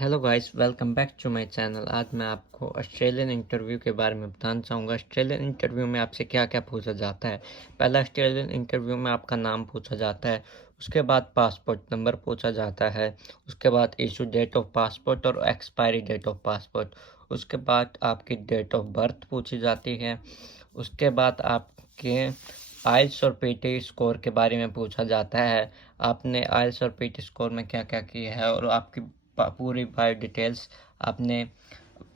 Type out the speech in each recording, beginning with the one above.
Hello guys, welcome back to my channel. आज मैं आपको ऑस्ट्रेलियन इंटरव्यू के बारे में बताना चाहूँगा। ऑस्ट्रेलियन इंटरव्यू में आपसे क्या क्या पूछा जाता है। पहला, ऑस्ट्रेलियन इंटरव्यू में आपका नाम पूछा जाता है। उसके बाद पासपोर्ट नंबर पूछा जाता है। उसके बाद इशू डेट ऑफ पासपोर्ट और एक्सपायरी डेट ऑफ पासपोर्ट। उसके बाद आपकी डेट ऑफ बर्थ पूछी जाती है। उसके बाद आपके आइल्स और पीटी स्कोर के बारे में पूछा जाता है। आपने आइल्स और पीटी स्कोर में क्या क्या किया है और आपकी पूरी बायो डिटेल्स आपने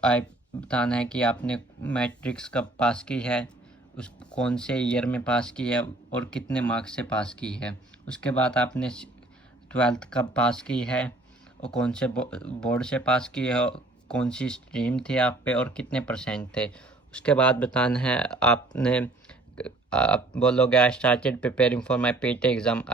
बताना है कि आपने मैट्रिक्स कब पास की है, उस कौन से ईयर में पास की है और कितने मार्क्स से पास की है। उसके बाद आपने 12th कब पास की है और कौन से बोर्ड से पास की है, कौन सी स्ट्रीम थी आप पे और कितने परसेंट थे। उसके बाद बताना है आपने, आप बोलोगे I started preparing for my PT exam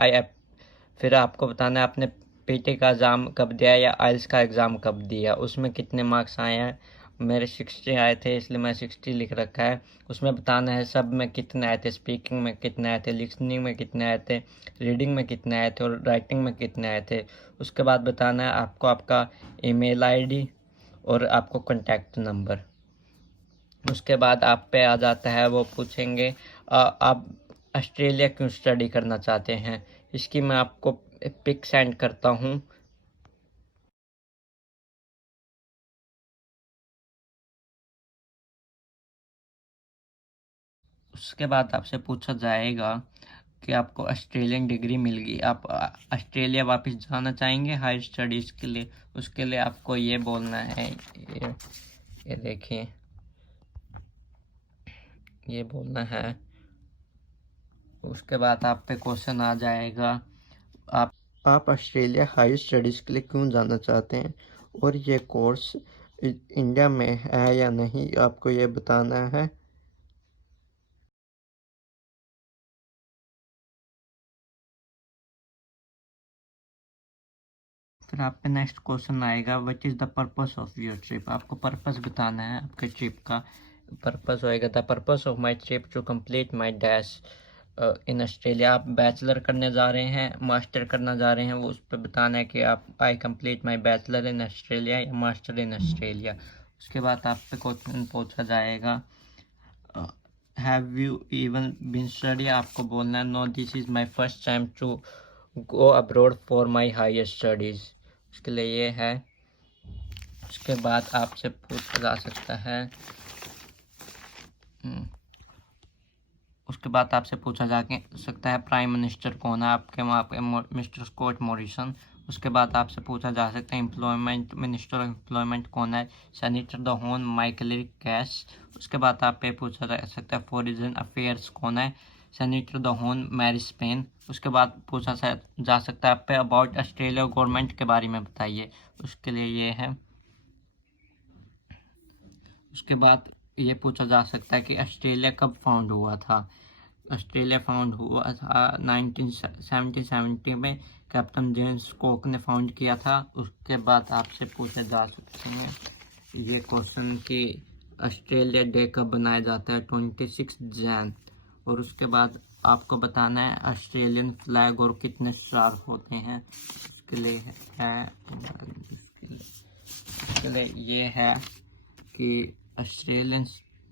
फिर आपको बताना है आपने पीटी का एग्ज़ाम कब दिया या आइल्स का एग्ज़ाम कब दिया, उसमें कितने मार्क्स आए हैं। मेरे 60 आए थे इसलिए मैं 60 लिख रखा है। उसमें बताना है सब में कितने आए थे, स्पीकिंग में कितने आए थे, लिसनिंग में कितने आए थे, रीडिंग में कितने आए थे और राइटिंग में कितने आए थे। उसके बाद बताना है आपको आपका ईमेल आईडी और आपको कॉन्टैक्ट नंबर। उसके बाद आप पे आ जाता है, वो पूछेंगे आप ऑस्ट्रेलिया क्यों स्टडी करना चाहते हैं। इसकी मैं आपको पिक सेंड करता हूँ। उसके बाद आपसे पूछा जाएगा कि आपको ऑस्ट्रेलियन डिग्री मिल गई, आप ऑस्ट्रेलिया वापस जाना चाहेंगे हायर स्टडीज़ के लिए। उसके लिए आपको ये बोलना है, ये देखिए, ये बोलना है। उसके बाद आप पे क्वेश्चन आ जाएगा, आप आप ऑस्ट्रेलिया हायर स्टडीज़ के लिए क्यों जाना चाहते हैं और ये कोर्स इंडिया में है या नहीं, आपको ये बताना है। फिर आप पे नेक्स्ट क्वेश्चन आएगा, what is the purpose of your trip. आपको पर्पस बताना है आपके ट्रिप का। पर्पस होएगा the purpose of my trip to complete my dash in Australia. आप बैचलर करने जा रहे हैं, मास्टर करना जा रहे हैं, वो उस पर बताना है कि आप I complete my bachelor in Australia या मास्टर इन ऑस्ट्रेलिया। उसके बाद आप पे क्वेश्चन पूछा जाएगा, have you even been study. आपको बोलना है no, this is my first time to go abroad for my higher studies. उसके लिए ये है। उसके बाद आपसे पूछा जा सकता है, उसके बाद आपसे पूछा जा सकता है प्राइम मिनिस्टर कौन है। आपके वहाँ पे मिस्टर स्कॉट मॉरिसन। उसके बाद आपसे पूछा जा सकता है एम्प्लॉयमेंट, मिनिस्टर ऑफ एम्प्लॉयमेंट कौन है, सेनेटर द होन माइकल कैश। उसके बाद आप पे पूछा जा सकता है फॉरेन अफेयर्स कौन है, सेनेटर द होन मैरी स्पेन। उसके बाद पूछा जा सकता है आप पे अबाउट ऑस्ट्रेलिया गवर्नमेंट के बारे में बताइए। उसके लिए ये है। उसके बाद ये पूछा जा सकता है कि ऑस्ट्रेलिया कब फाउंड हुआ था। ऑस्ट्रेलिया फाउंड हुआ था 1970 में, कैप्टन जेम्स कुक ने फाउंड किया था। उसके बाद आपसे पूछे जा सकते हैं ये क्वेश्चन कि ऑस्ट्रेलिया डे कब बनाया जाता है, 26 जैन। और उसके बाद आपको बताना है ऑस्ट्रेलियन फ्लैग और कितने स्टार होते हैं। उसके लिए उसके लिए ये है कि Australian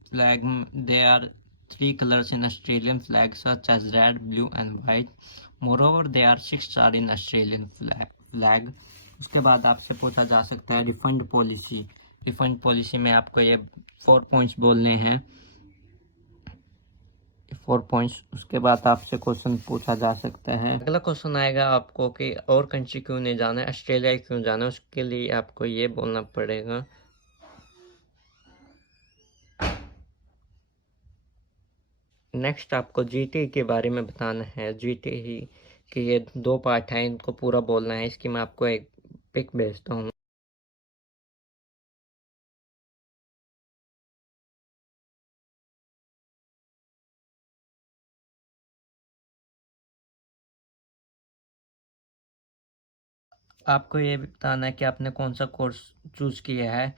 flag, there are three colors in Australian flag such as red, blue and white. Moreover, there are 6 stars in Australian flag. उसके बाद आपसे पूछा जा सकता है रिफंड पॉलिसी। रिफंड पॉलिसी में आपको ये 4 पॉइंट्स बोलने हैं, 4 पॉइंट्स। उसके बाद आपसे क्वेश्चन पूछा जा सकता है, अगला क्वेश्चन आएगा आपको कि और कंट्री क्यों नहीं जाना है, ऑस्ट्रेलिया क्यों जाना है। उसके लिए आपको ये बोलना पड़ेगा। नेक्स्ट आपको जीटी के बारे में बताना है। जीटी ही कि ये 2 पार्ट हैं, इनको पूरा बोलना है। इसकी मैं आपको एक पिक भेजता हूँ। आपको ये भी बताना है कि आपने कौन सा कोर्स चूज़ किया है,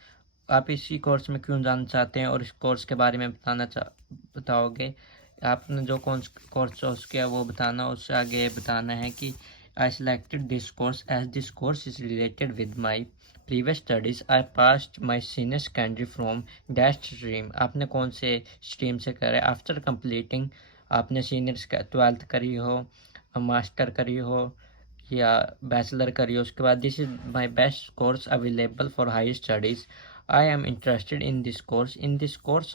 आप इसी कोर्स में क्यों जाना चाहते हैं और इस कोर्स के बारे में बताओगे। आपने जो कौन कोर्स चूज़ किया वो बताना। उससे आगे ये बताना है कि I selected this course as this course is related with my previous studies I passed my senior secondary from dash stream. आपने कौन से स्ट्रीम से करा है? आफ्टर कंप्लीटिंग आपने सीनियर 12th करी हो, मास्टर करी हो या बैचलर करी हो, उसके बाद this is my best course available for high studies. I am interested in this course. In this course,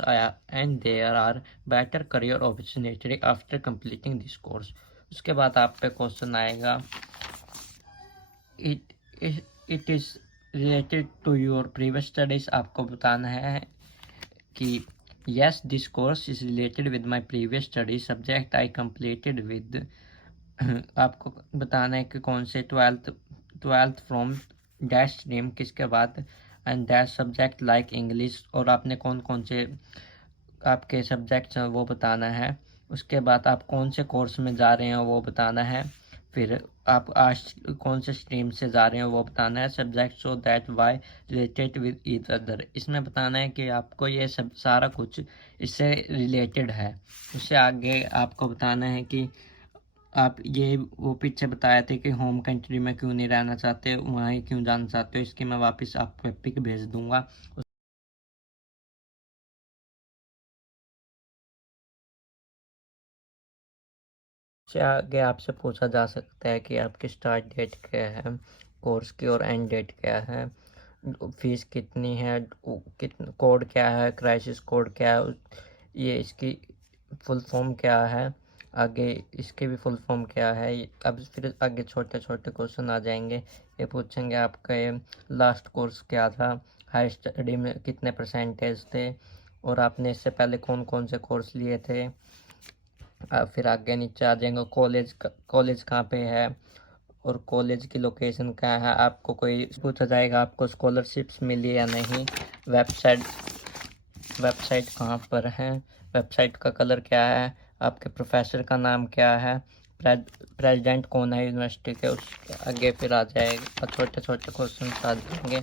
and there are better career opportunity after completing this course. उसके बाद आप पे क्वेश्चन आएगा, it is related to your previous studies। आपको बताना है कि yes, this course is related with my previous study subject I completed with। आपको बताना है कि कौन से ट्वेल्थ फ्रॉम डैश स्ट्रीम, किसके बाद and dash subject like English, और आपने कौन कौन से आपके सब्जेक्ट्स हैं वो बताना है। उसके बाद आप कौन से कोर्स में जा रहे हैं वो बताना है। फिर आप आज कौन से स्ट्रीम से जा रहे हैं वो बताना है। Subject so that why related with each other, इसमें बताना है कि आपको ये सब सारा कुछ इससे रिलेटेड है। उससे आगे आपको बताना है कि आप ये वो पीछे बताए थे कि होम कंट्री में क्यों नहीं रहना चाहते, वहाँ ही क्यों जाना चाहते हो, इसकी मैं वापस आपको पिक भेज दूंगा। उससे आगे आपसे पूछा जा सकता है कि आपकी स्टार्ट डेट क्या है कोर्स की और एंड डेट क्या है, फीस कितनी है, कोड क्या है, क्राइसिस कोड क्या है, ये इसकी फुल फॉर्म क्या है, आगे इसके भी फुल फॉर्म क्या है। अब फिर आगे छोटे छोटे क्वेश्चन आ जाएंगे। ये पूछेंगे आपका ये लास्ट कोर्स क्या था, हाई स्टडी में कितने परसेंटेज थे, और आपने इससे पहले कौन कौन से कोर्स लिए थे। फिर आगे नीचे आ जाएंगे कॉलेज कहाँ पे है और कॉलेज की लोकेशन क्या है। आपको कोई पूछा जाएगा आपको स्कॉलरशिप्स मिली या नहीं, वेबसाइट कहाँ पर है, वेबसाइट का कलर क्या है, आपके प्रोफेसर का नाम क्या है, प्रेसिडेंट कौन है यूनिवर्सिटी के। उसके आगे फिर आ जाएगा छोटे छोटे क्वेश्चन आ जाएंगे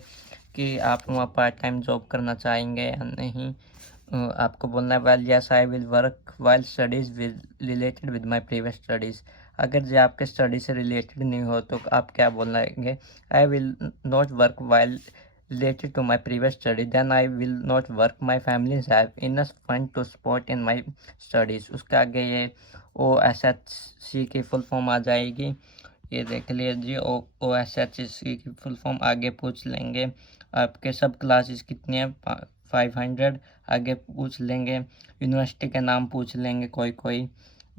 कि आप वहाँ पार्ट टाइम जॉब करना चाहेंगे या नहीं। आपको बोलना है well yes I will work while studies with related with my previous studies. अगर जो आपके स्टडी से रिलेटेड नहीं हो तो आप क्या बोलेंगे, I will not work while related to my previous study, then I will not work. My family have enough fund to support in my studies। उसके आगे ये OSHC की फुल फॉर्म आ जाएगी, ये देख लीजिए। OSHC की फुल फॉर्म आगे पूछ लेंगे। आपके सब क्लासेस कितनी है, 500 आगे पूछ लेंगे। यूनिवर्सिटी के नाम पूछ लेंगे कोई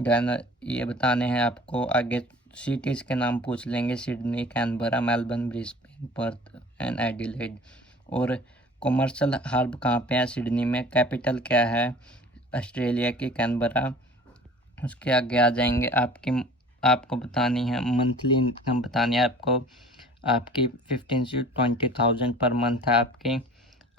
देन ये बताने हैं आपको। आगे सिटीज़ के नाम पूछ लेंगे, Sydney, Canberra, Melbourne, Brisbane, Perth and Adelaide. और कॉमर्शियल हब कहाँ पे है, सिडनी में। कैपिटल क्या है ऑस्ट्रेलिया की, कैनबरा। उसके आगे आ जाएंगे आपको बतानी है मंथली इनकम बतानी है आपको, आपकी 15 से 20,000 पर मंथ है आपकी।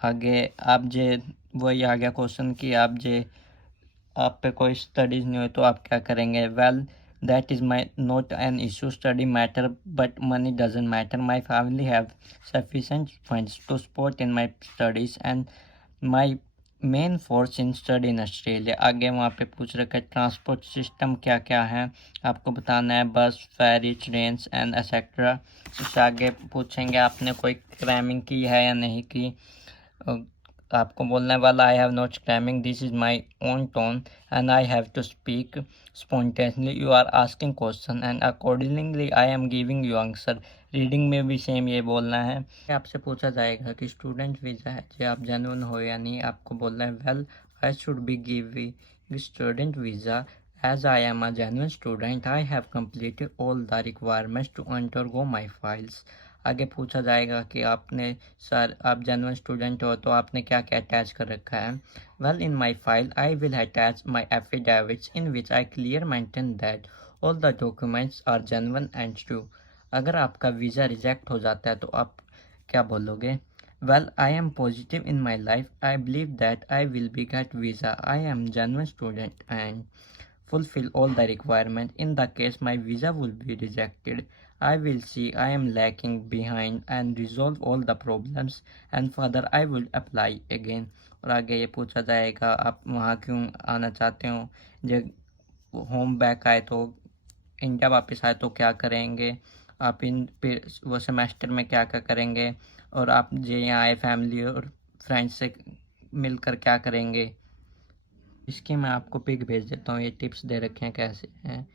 आगे आप जे वही आ गया क्वेश्चन कि आप पे कोई स्टडीज़ नहीं हो तो आप क्या करेंगे। Well that is my not an issue, study matter but money doesn't matter, my family have sufficient funds to support in my studies and my main force in study in Australia. आगे वहाँ पे पूछ रखा है transport system क्या क्या है, आपको बताना है बस, फेरी, ट्रेन एंड एक्सेट्रा। उससे आगे पूछेंगे आपने कोई क्रैमिंग की है या नहीं की। आपको बोलने वाला I have not cramming, this is my own tone and I have to speak spontaneously. You are asking question and accordingly I am giving you answer. Reading में भी सेम ये बोलना है। आपसे पूछा जाएगा कि स्टूडेंट वीज़ा है जो आप जेन्युइन हो या नहीं। आपको बोलना है well I should be giving student visa as I am a genuine student, I have completed all the requirements to undergo my files। आगे पूछा जाएगा कि आप जेन्युइन स्टूडेंट हो तो आपने क्या क्या अटैच कर रखा है। Well in my file I will attach my affidavits in which I clear maintain that all the documents are genuine and true. अगर आपका वीज़ा रिजेक्ट हो जाता है तो आप क्या बोलोगे। Well I am positive in my life, I believe that I will be gate visa, I am genuine student and fulfill all the requirement. In the case my visa will be rejected, I will see I am lacking behind and resolve all the problems and further I will apply again। और आगे ये पूछा जाएगा आप वहाँ क्यों आना चाहते हो, जब होम बैक आए तो इंडिया वापस आए तो क्या करेंगे, आप इन वो सेमेस्टर में क्या क्या करेंगे, और आप जो यहाँ आए फैमिली और फ्रेंड्स से मिलकर क्या करेंगे, इसकी मैं आपको पिक भेज देता हूँ। ये टिप्स दे रखे हैं कैसे हैं।